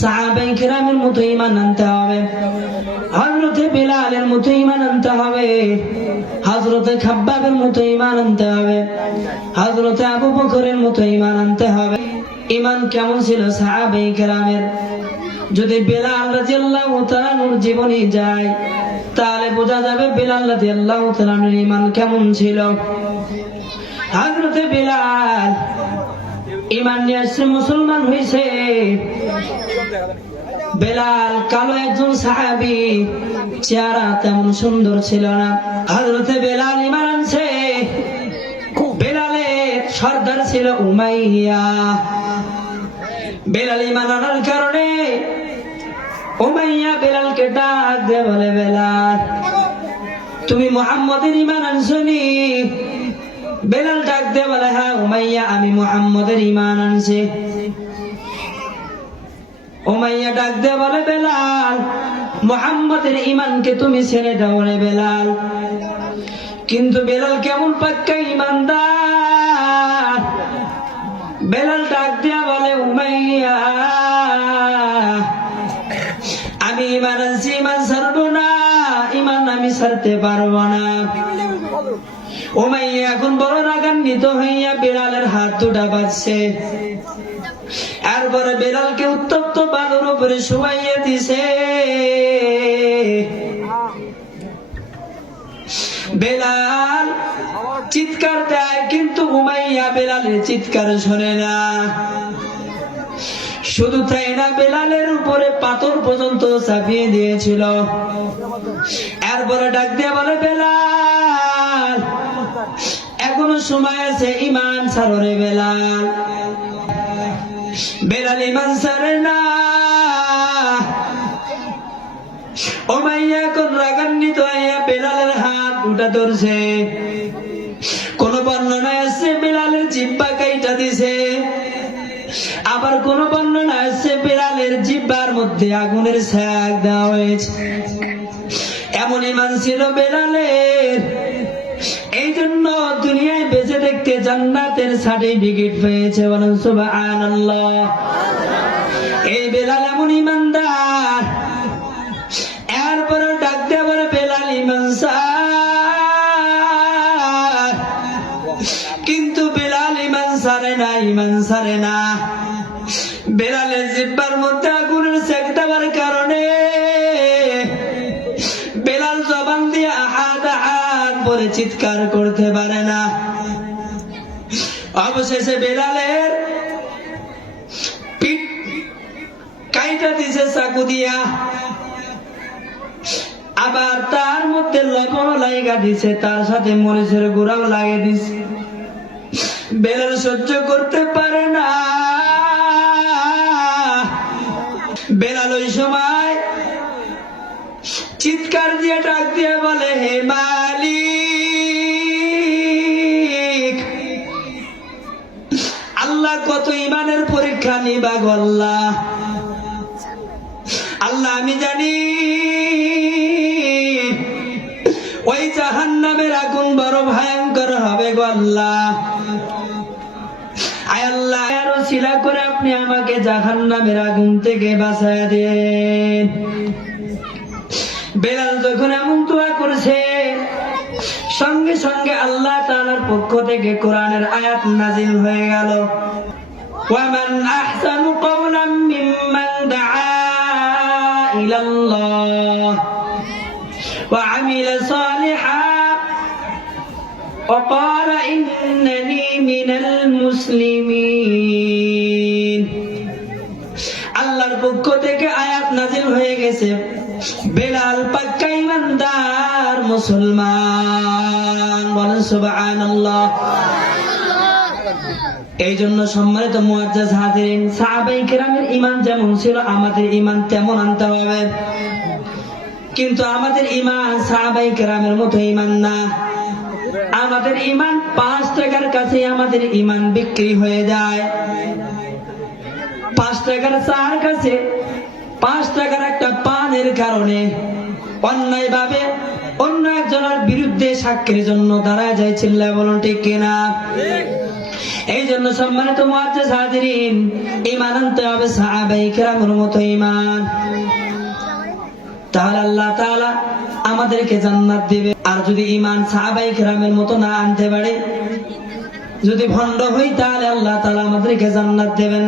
সাহাবায়ে কেরামের মতো ঈমান আনতে হবে, হযরতে বিলালের মতো ঈমান আনতে হবে, হযরতে খাব্বাবের মতো ঈমান আনতে হবে, হযরতে আবু বকরের মতো ঈমান আনতে হবে। ঈমান কেমন ছিল সাহাবায়ে কেরামের? যদি বিলাল রাদিয়াল্লাহু তাআলার জীবনী যায় তাহলে বোঝা যাবে বিলাল রাদিয়াল্লাহু তাআলার ঈমান কেমন ছিল। হযরতে বিলাল ঈমান নিয়ে আসছে, মুসলমান হয়েছে। বিলাল কালো একজন সাহাবী, চেহারা তেমন সুন্দর ছিল না। হযরতে বিলাল ঈমান আনছে। বিলালের সর্দার ছিল উমাইয়া। বিলাল ঈমান আনার কারণে উমাইয়া বিলালকে ডাক দিয়ে বলে, বেলাল তুমি মুহাম্মদের ঈমান আনছনি? বেলাল ডাক দিয়ে বলে, হ্যাঁ উমাইয়া, আমি মুহাম্মদের ঈমান আনছি। উমাইয়া ডাক দিয়ে বলে, বেলাল মুহাম্মদের ঈমানকে তুমি ছেড়ে দাও রে বেলাল। কিন্তু বেলাল কেমন পাক্কা ঈমানদার। বেলাল ডাক দিয়া বলে, উমাইয়া আমি ঈমান আনছি, ঈমান ছাড়বো না, ঈমান আমি ছাড়তে পারবো না। উমাইয়া এখন বড় রাগান্বিত হইয়া বেলালের হাত দুটা বাঁধছে। এরপরে বেলালকে উত্তপ্ত বালুর উপরে শুয়াইয়া দিছে। বেলাল চিৎকার দেয়, কিন্তু উমাইয়া বেলালের চিৎকার শোনে না। শুধু তাই না, বেলালের উপরে পাথর পর্যন্ত চাপিয়ে দিয়েছিল। এরপরে ডাক দিয়ে বলে, বেলাল এখনো সময় আছে, ঈমান ছাড়ো রে বেলাল। বেলাল ঈমান ছাড়ে না। উমাইয়া এখন রাগান্বিত হইয়া বেলালের হাত দুটা ধরছে। কোন বর্ণনায় আছে বেলালের জিহ্বা কাইটা দিছে, আবার কোন বর্ণনা আছে বেলালের জিহ্বার মধ্যে আগুনের ছাগ দেওয়া হয়েছে। এমন ঈমান ছিল বেলালের, এই জন্য দুনিয়ায় বেঁচে দেখতে জান্নাতের সার্টিফিকেট পেয়েছে। বলেন সুবহানাল্লাহ। এই বেলাল এমন ঈমানদার। এরপরে ডাক দিয়ে বলে, বেলাল ঈমান ছাড়। কিন্তু বেলাল ঈমান ছাড়ে না, ঈমান ছাড়ে না। বেলালের জিহ্বার মধ্যে আগুনের ছাগ দেওয়ার কারণে বেলাল জবান দিয়ে আহাদ আহাদ বলে চিৎকার করতে পারে না। অবশেষে বেলালের পিঠ কাইটা দিছে চাকু দিয়া, আবার তার মধ্যে লবণ লাগা দিছে, তার সাথে মরিচের গুঁড়াও লাগিয়ে দিছে। বেলাল সহ্য করতে পারে না। বেলাল ওই সময় চিৎকার দিয়ে ডাক দিয়ে বলে, হে মালিক, আল্লাহ কত ঈমানের পরীক্ষা নিবা গো আল্লাহ। আল্লাহ আমি জানি ওই জাহান্নামের আগুন বড় ভয়ঙ্কর হবে গো আল্লাহ। আয় আল্লাহ, এর ওসিলা করে আপনি আমাকে জাহান্নামের আগুন থেকে বাঁচায় দেন। বেলাল যখন এমন দোয়া করছে, সঙ্গে সঙ্গে আল্লাহ তাআলার পক্ষ থেকে কোরআনের আয়াত নাজিল হয়ে গেল। ওয়ামান আহসানু কওলাম মিম্মান দাআ ইলাল্লাহ ওয়া আমিলা সালিহান ওয়া ক্বালা ইন্নানী মিনাল মুসলিমিন। আল্লাহর পক্ষ থেকে আয়াত নাজিল হয়ে গেছে, বেলাল পাক্কা ঈমানদার মুসলমান। বলেন সুবহানাল্লাহ। এই জন্য সম্মানিত মুআজ্জাজ হাজিরিন, সাহাবায়ে কেরামের ঈমান যেমন ছিল আমাদের ঈমান তেমন আনতে হবে। কিন্তু আমাদের ঈমান সাহাবায়ে কেরামের মতো ঈমান না। আমাদের ঈমান 5 টাকার কাছে আমাদের ঈমান বিক্রি হয়ে যায়। 5 টাকার চার কাছে 5 টাকার একটা পানের কারণে অন্যায় ভাবে অন্য একজনের বিরুদ্ধে সাক্ষীর জন্য দাঁড়ায় যায়। চিল্লায় বলুন ঠিক কিনা? এই জন্য সম্মানিত মুআজ্জিজ হাজিরিন, ঈমান আনতে হবে সাহাবায়ে কেরামের মতো ঈমান। তাহলে আল্লাহ তাআলা আমাদেরকে জান্নাত দিবে। আর যদি ঈমান সাহাবায়ে কেরামের মতো না আনতে পারে, যদি ভণ্ড হই, তাহলে আল্লাহ তাআলা আমাদেরকে জান্নাত দেবেন।